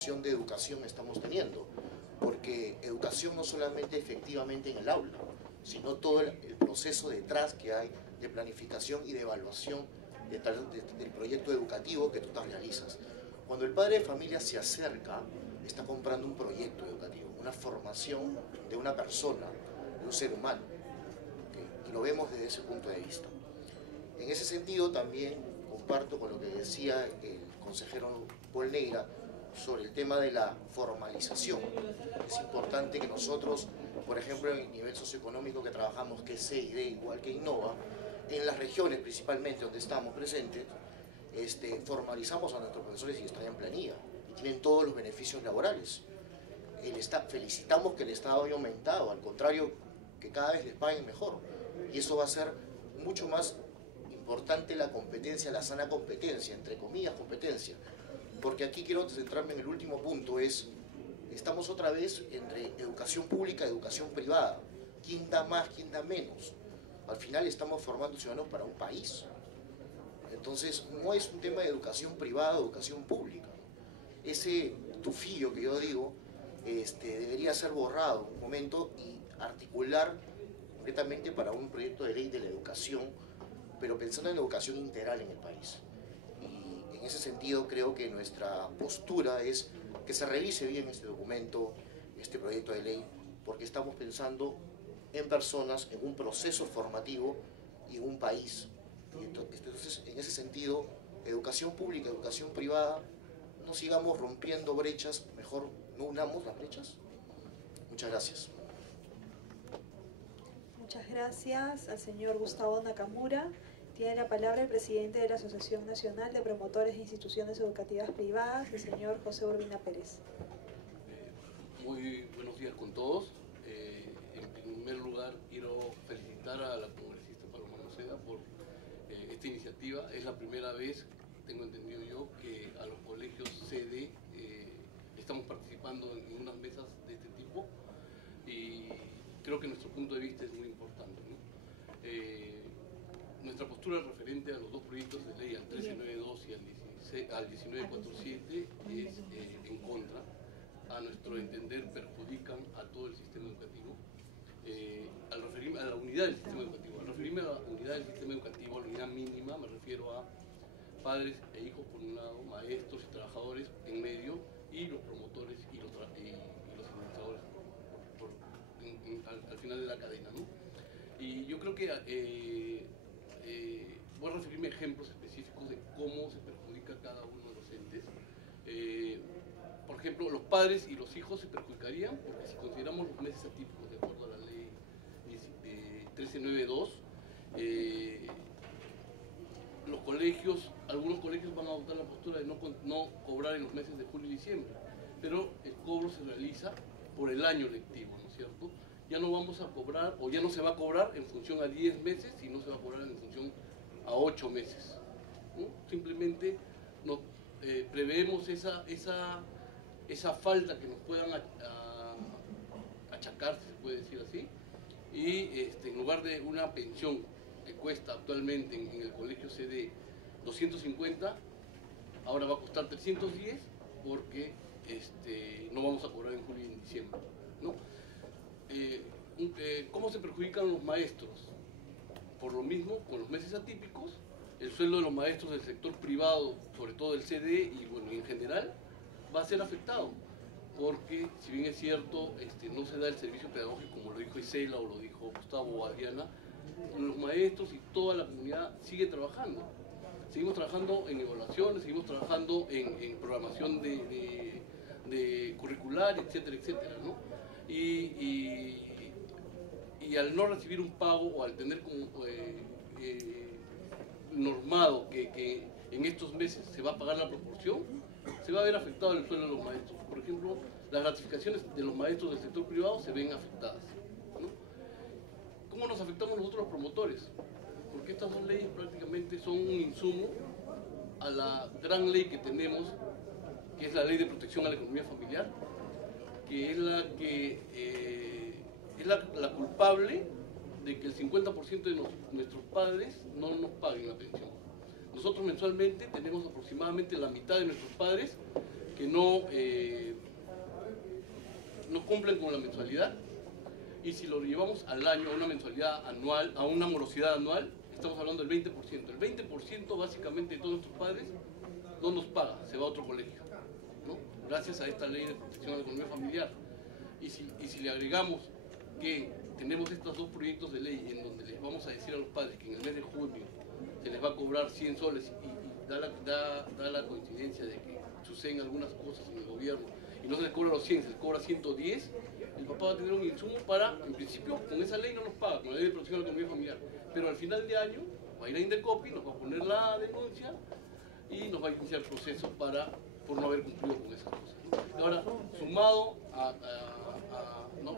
de educación estamos teniendo, porque educación no solamente efectivamente en el aula, sino todo el proceso detrás que hay de planificación y de evaluación del proyecto educativo que tú te realizas. Cuando el padre de familia se acerca, está comprando un proyecto educativo, una formación de una persona, de un ser humano, ¿okay? Y lo vemos desde ese punto de vista. En ese sentido también comparto con lo que decía el consejero Paul Neira sobre el tema de la formalización. Es importante que nosotros, por ejemplo, en el nivel socioeconómico que trabajamos, que es CID, igual que Innova, en las regiones principalmente donde estamos presentes, formalizamos a nuestros profesores y están en planilla y tienen todos los beneficios laborales. Felicitamos que el Estado haya aumentado, al contrario, que cada vez les paguen mejor. Y eso va a ser mucho más importante la competencia, la sana competencia, entre comillas competencia. Porque aquí quiero centrarme en el último punto, estamos otra vez entre educación pública y educación privada. ¿Quién da más, quién da menos? Al final estamos formando ciudadanos para un país. Entonces no es un tema de educación privada o educación pública. Ese tufillo que yo digo debería ser borrado en un momento y articular concretamente para un proyecto de ley de la educación, pero pensando en la educación integral en el país. Y en ese sentido creo que nuestra postura es que se revise bien este documento, este proyecto de ley, porque estamos pensando en personas, en un proceso formativo y en un país. Y entonces, en ese sentido, educación pública, educación privada, no sigamos rompiendo brechas, mejor no unamos las brechas. Muchas gracias. Muchas gracias al señor Gustavo Nakamura. Tiene la palabra el presidente de la Asociación Nacional de Promotores de Instituciones Educativas Privadas, el señor José Urbina Pérez. Muy buenos días con todos. En primer lugar, quiero felicitar a la congresista Paloma Noceda por esta iniciativa. Es la primera vez, tengo entendido yo, que a los colegios sede estamos participando en unas mesas de este tipo y creo que nuestro punto de vista es muy importante, ¿no? Nuestra postura referente a los dos proyectos de ley, al 1392 y al 1947, es en contra. A nuestro entender perjudican a todo el sistema educativo. Al referirme a la unidad del sistema educativo, al referirme a la unidad del sistema educativo, a la unidad mínima, me refiero a padres e hijos por un lado, maestros y trabajadores en medio, y los promotores y los administradores al final de la cadena, ¿no? Y yo creo que voy a referirme a ejemplos específicos de cómo se perjudica cada uno de los entes. Por ejemplo, los padres y los hijos se perjudicarían porque si consideramos los meses atípicos de acuerdo a la ley 1392, los colegios, algunos colegios van a adoptar la postura de no cobrar en los meses de julio y diciembre, pero el cobro se realiza por el año lectivo, ¿no es cierto? Ya no vamos a cobrar, o ya no se va a cobrar en función a 10 meses, sino se va a cobrar en función a 8 meses, ¿no? Simplemente preveemos esa falta que nos puedan achacar, si se puede decir así, y en lugar de una pensión que cuesta actualmente en el colegio CD 250, ahora va a costar 310 porque no vamos a cobrar en julio y en diciembre, ¿no? ¿Cómo se perjudican los maestros? Por lo mismo, con los meses atípicos, el sueldo de los maestros del sector privado, sobre todo del CD y bueno, en general, va a ser afectado, porque si bien es cierto, no se da el servicio pedagógico como lo dijo Isela o lo dijo Gustavo o Adriana, los maestros y toda la comunidad sigue trabajando. Seguimos trabajando en evaluaciones, seguimos trabajando en programación de curricular, etcétera, etcétera, ¿no? Y al no recibir un pago o al tener como normado que en estos meses se va a pagar la proporción, se va a ver afectado el sueldo de los maestros. Por ejemplo, las gratificaciones de los maestros del sector privado se ven afectadas, ¿no? ¿Cómo nos afectamos nosotros los promotores? Porque estas dos leyes prácticamente son un insumo a la gran ley que tenemos, que es la Ley de Protección a la Economía Familiar, que es la que es la culpable de que el 50% de nuestros padres no nos paguen la pensión. Nosotros mensualmente tenemos aproximadamente la mitad de nuestros padres que no cumplen con la mensualidad, y si lo llevamos al año, a una mensualidad anual, a una morosidad anual, estamos hablando del 20%. El 20% básicamente de todos nuestros padres no nos paga, se va a otro colegio, ¿no? Gracias a esta ley de protección a la economía familiar. Y si le agregamos que tenemos estos dos proyectos de ley en donde les vamos a decir a los padres que en el mes de junio se les va a cobrar 100 soles y da la coincidencia de que suceden algunas cosas en el gobierno y no se les cobra los 100, se les cobra 110, el papá va a tener un insumo para, en principio, con esa ley no nos paga, con la ley de protección a la economía familiar, pero al final de año va a ir a Indecopi, nos va a poner la denuncia y nos va a iniciar el proceso por no haber cumplido con esas cosas. Ahora, sumado ¿no?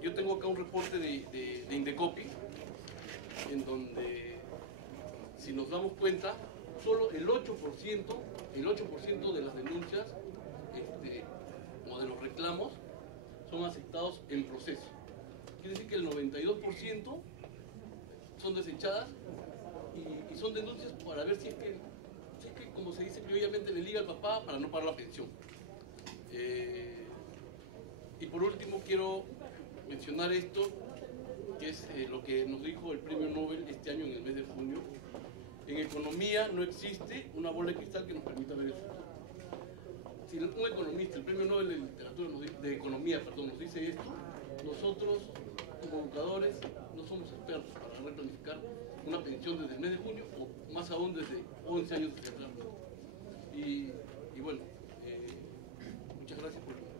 Yo tengo acá un reporte de Indecopi, en donde, si nos damos cuenta, solo el 8% de las denuncias o de los reclamos son aceptados en proceso. Quiere decir que el 92% son desechadas y son denuncias para ver si es que, como se dice criollamente, le liga al papá para no pagar la pensión. Y por último quiero mencionar esto, que es lo que nos dijo el premio Nobel este año en el mes de junio. En economía no existe una bola de cristal que nos permita ver el futuro. Si un economista, el premio Nobel de literatura, de economía, perdón, nos dice esto, nosotros como educadores no somos expertos para replanificar una pensión desde el mes de junio o más aún desde 11 años hacia atrás. Y bueno, muchas gracias por la invitación.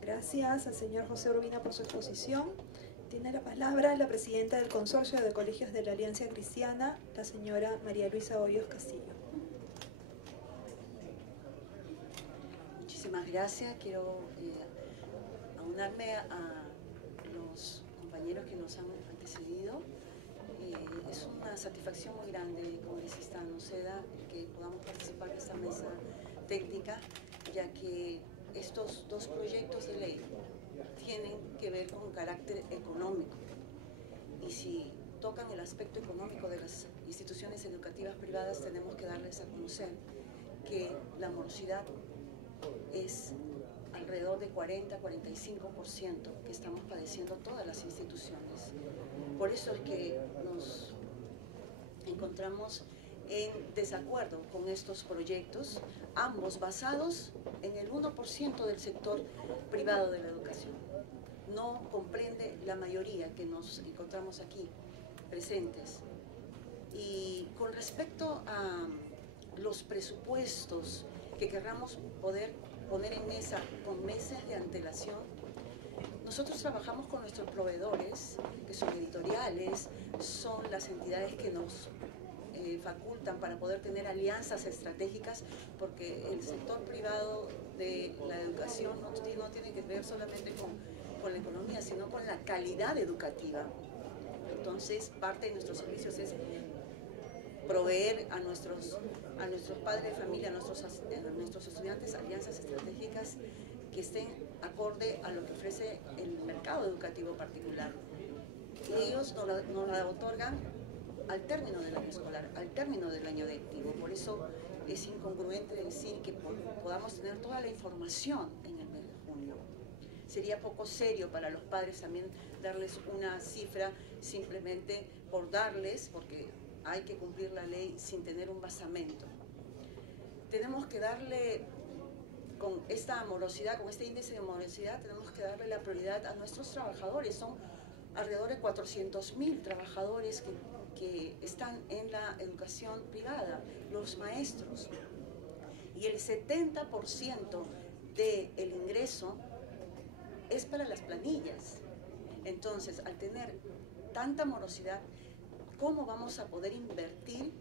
Gracias al señor José Urbina por su exposición. Tiene la palabra la presidenta del Consorcio de Colegios de la Alianza Cristiana, la señora María Luisa Hoyos Castillo. Muchísimas gracias. Quiero aunarme a los compañeros que nos han antecedido. Es una satisfacción muy grande, congresista Noceda, que podamos participar de esta mesa técnica, ya que estos dos proyectos de ley tienen que ver con carácter económico. Y si tocan el aspecto económico de las instituciones educativas privadas, tenemos que darles a conocer que la morosidad es alrededor de 40-45% que estamos padeciendo todas las instituciones. Por eso es que nos encontramos en desacuerdo con estos proyectos, ambos basados en el 1% del sector privado de la educación. No comprende la mayoría que nos encontramos aquí presentes. Y con respecto a los presupuestos que querramos poder poner en mesa con meses de antelación, nosotros trabajamos con nuestros proveedores, que son editoriales, son las entidades que nos facultan para poder tener alianzas estratégicas, porque el sector privado de la educación no tiene que ver solamente con la economía, sino con la calidad educativa. Entonces, parte de nuestros servicios es proveer a nuestros padres de familia, a nuestros estudiantes, alianzas estratégicas que estén acorde a lo que ofrece el mercado educativo particular. Y ellos nos la otorgan al término del año escolar, al término del año lectivo. Por eso es incongruente decir que podamos tener toda la información en el mes de junio. Sería poco serio para los padres también darles una cifra simplemente por darles, porque hay que cumplir la ley sin tener un basamento. Tenemos que darle, con esta morosidad, con este índice de morosidad, tenemos que darle la prioridad a nuestros trabajadores. Son alrededor de 400.000 trabajadores que están en la educación privada, los maestros. Y el 70% del ingreso es para las planillas. Entonces, al tener tanta morosidad, ¿cómo vamos a poder invertir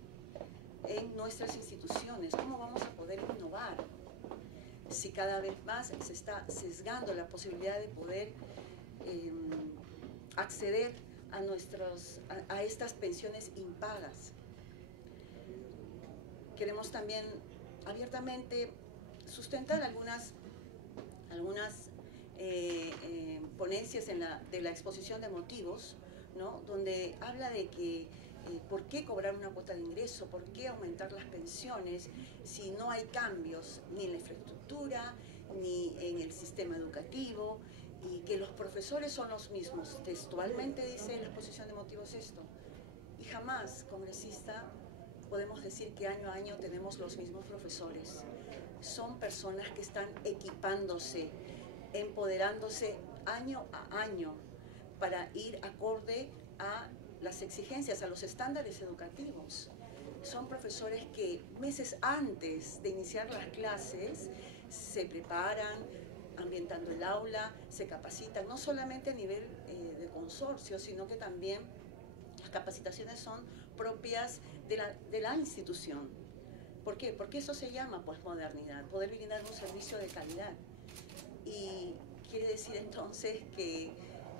en nuestras instituciones? ¿Cómo vamos a poder innovar? Si cada vez más se está sesgando la posibilidad de poder acceder a estas pensiones impagas. Queremos también abiertamente sustentar algunas ponencias de la exposición de motivos, ¿no? Donde habla de que ¿Por qué cobrar una cuota de ingreso? ¿Por qué aumentar las pensiones si no hay cambios ni en la infraestructura, ni en el sistema educativo? Y que los profesores son los mismos. Textualmente dice en la exposición de motivos esto. Y jamás, congresista, podemos decir que año a año tenemos los mismos profesores. Son personas que están equipándose, empoderándose año a año para ir acorde a las exigencias, a los estándares educativos. Son profesores que meses antes de iniciar las clases se preparan, ambientando el aula, se capacitan, no solamente a nivel de consorcio, sino que también las capacitaciones son propias de la institución. ¿Por qué? Porque eso se llama pues modernidad, poder brindar un servicio de calidad. Y quiere decir entonces que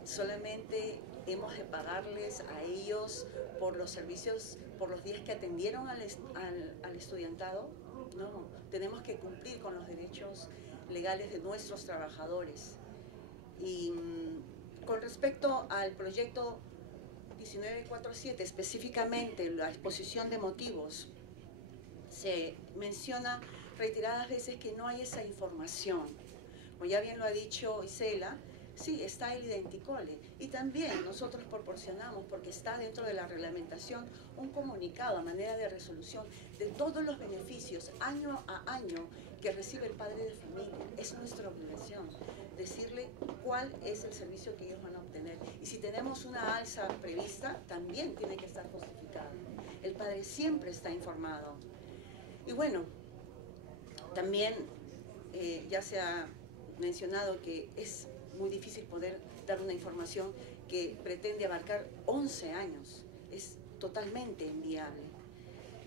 solamente hemos de pagarles a ellos por los servicios, por los días que atendieron al estudiantado. No, tenemos que cumplir con los derechos legales de nuestros trabajadores. Y con respecto al proyecto 1947, específicamente la exposición de motivos, se menciona reiteradas veces que no hay esa información. Como ya bien lo ha dicho Isela, sí, está el Identicole, y también nosotros proporcionamos, porque está dentro de la reglamentación, un comunicado a manera de resolución de todos los beneficios año a año que recibe el padre de familia. Es nuestra obligación decirle cuál es el servicio que ellos van a obtener. Y si tenemos una alza prevista, también tiene que estar justificado. El padre siempre está informado. Y bueno, también ya se ha mencionado que es muy difícil poder dar una información que pretende abarcar 11 años. Es totalmente inviable.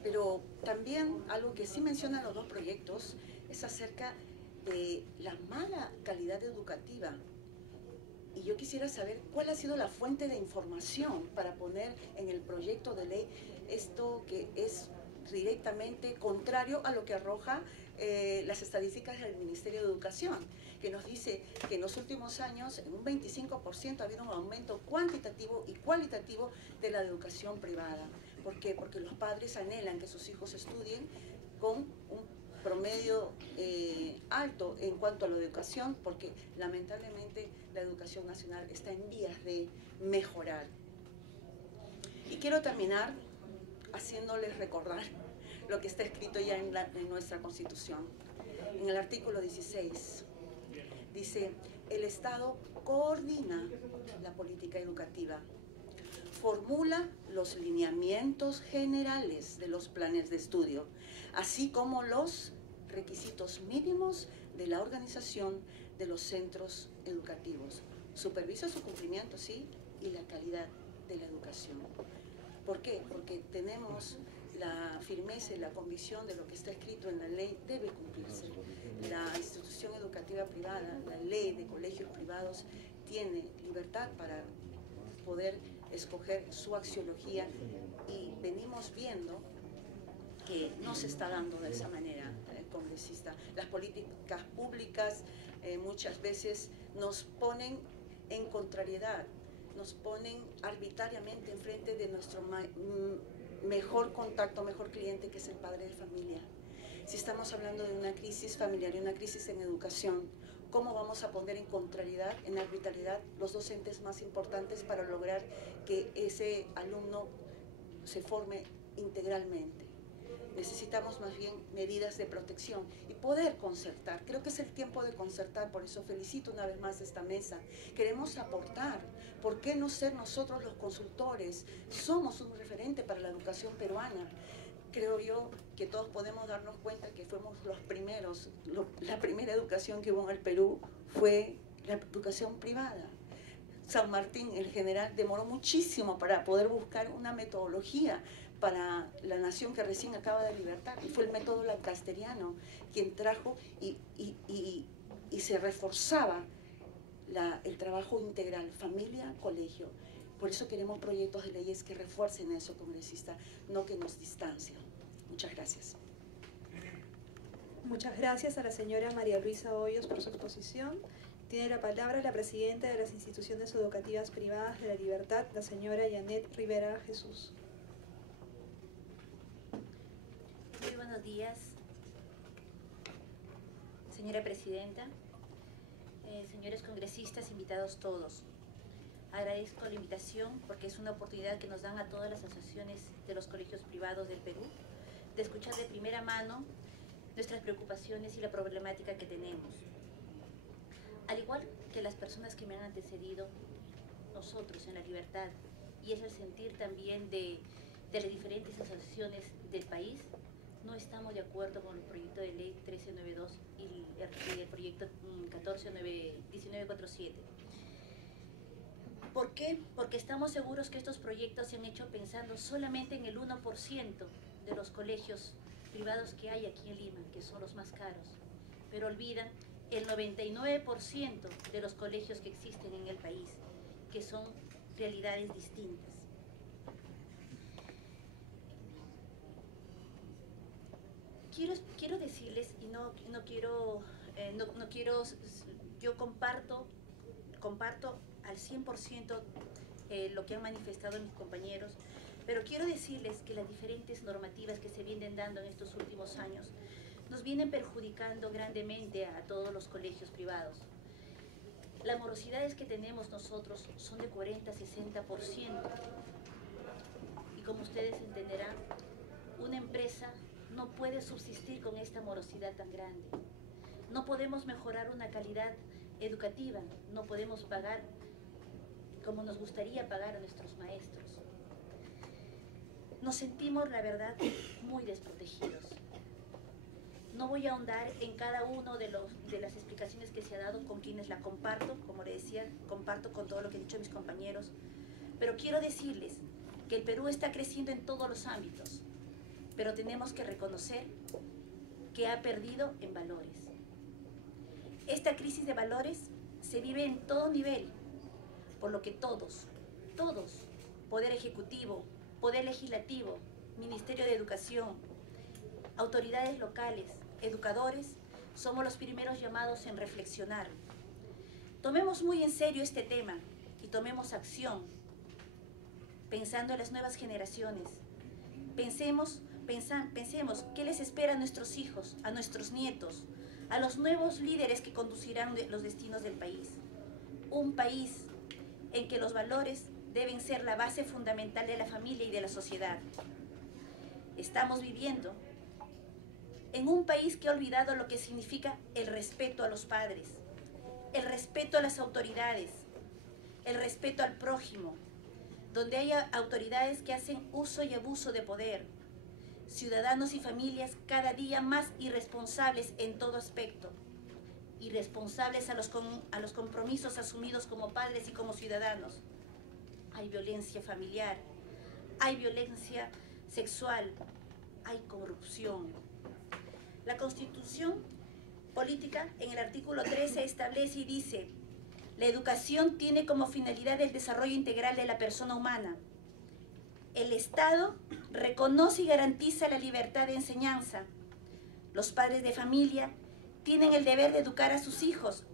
Pero también algo que sí mencionan los dos proyectos es acerca de la mala calidad educativa. Y yo quisiera saber cuál ha sido la fuente de información para poner en el proyecto de ley esto que es directamente contrario a lo que arroja las estadísticas del Ministerio de Educación, que nos dice que en los últimos años en un 25% ha habido un aumento cuantitativo y cualitativo de la educación privada. ¿Por qué? Porque los padres anhelan que sus hijos estudien con un promedio alto en cuanto a la educación, porque lamentablemente la educación nacional está en vías de mejorar. Y quiero terminar haciéndoles recordar lo que está escrito ya en nuestra Constitución. En el artículo 16 dice: el Estado coordina la política educativa, formula los lineamientos generales de los planes de estudio, así como los requisitos mínimos de la organización de los centros educativos. Supervisa su cumplimiento, sí, y la calidad de la educación. ¿Por qué? Porque tenemos la firmeza y la convicción de lo que está escrito en la ley debe cumplirse. La institución educativa privada, la ley de colegios privados, tiene libertad para poder escoger su axiología, y venimos viendo que no se está dando de esa manera, congresista. Las políticas públicas muchas veces nos ponen en contrariedad, nos ponen arbitrariamente enfrente de nuestro mejor contacto, mejor cliente, que es el padre de familia. Si estamos hablando de una crisis familiar y una crisis en educación, ¿cómo vamos a poner en contrariedad, en arbitrariedad, los docentes más importantes para lograr que ese alumno se forme integralmente? Necesitamos más bien medidas de protección y poder concertar. Creo que es el tiempo de concertar, por eso felicito una vez más esta mesa. Queremos aportar. ¿Por qué no ser nosotros los consultores? Somos un referente para la educación peruana. Creo yo que todos podemos darnos cuenta que fuimos los primeros. La primera educación que hubo en el Perú fue la educación privada. San Martín, el general, demoró muchísimo para poder buscar una metodología para la nación que recién acaba de libertar, y fue el método lancasteriano quien trajo y se reforzaba el trabajo integral, familia, colegio. Por eso queremos proyectos de leyes que refuercen eso, congresista, no que nos distancien. Muchas gracias. Muchas gracias a la señora María Luisa Hoyos por su exposición. Tiene la palabra la presidenta de las instituciones educativas privadas de La Libertad, la señora Yanet Rivera Jesús. días, señora presidenta, señores congresistas, invitados todos. Agradezco la invitación porque es una oportunidad que nos dan a todas las asociaciones de los colegios privados del Perú de escuchar de primera mano nuestras preocupaciones y la problemática que tenemos. Al igual que las personas que me han antecedido, nosotros en La Libertad, y es el sentir también de las diferentes asociaciones del país, no estamos de acuerdo con el proyecto de ley 1392 y el proyecto 1947. ¿Por qué? Porque estamos seguros que estos proyectos se han hecho pensando solamente en el 1% de los colegios privados que hay aquí en Lima, que son los más caros, pero olvidan el 99% de los colegios que existen en el país, que son realidades distintas. Quiero decirles, y yo comparto al 100% lo que han manifestado mis compañeros, pero quiero decirles que las diferentes normativas que se vienen dando en estos últimos años nos vienen perjudicando grandemente a todos los colegios privados. Las morosidades que tenemos nosotros son de 40-60%. Y como ustedes entenderán, una empresa no puede subsistir con esta morosidad tan grande. No podemos mejorar una calidad educativa, no podemos pagar como nos gustaría pagar a nuestros maestros. Nos sentimos, la verdad, muy desprotegidos. No voy a ahondar en cada uno de las explicaciones que se ha dado con quienes la comparto, como le decía, comparto con todo lo que han dicho mis compañeros, pero quiero decirles que el Perú está creciendo en todos los ámbitos, pero tenemos que reconocer que ha perdido en valores. Esta crisis de valores se vive en todo nivel, por lo que todos, Poder Ejecutivo, Poder Legislativo, Ministerio de Educación, autoridades locales, educadores, somos los primeros llamados en reflexionar. Tomemos muy en serio este tema y tomemos acción, pensando en las nuevas generaciones. Pensemos qué les espera a nuestros hijos, a nuestros nietos, a los nuevos líderes que conducirán los destinos del país. Un país en que los valores deben ser la base fundamental de la familia y de la sociedad. Estamos viviendo en un país que ha olvidado lo que significa el respeto a los padres, el respeto a las autoridades, el respeto al prójimo, donde haya autoridades que hacen uso y abuso de poder, ciudadanos y familias cada día más irresponsables en todo aspecto, irresponsables a los compromisos asumidos como padres y como ciudadanos. Hay violencia familiar, hay violencia sexual, hay corrupción. La Constitución Política en el artículo 13 establece y dice: la educación tiene como finalidad el desarrollo integral de la persona humana. El Estado reconoce y garantiza la libertad de enseñanza. Los padres de familia tienen el deber de educar a sus hijos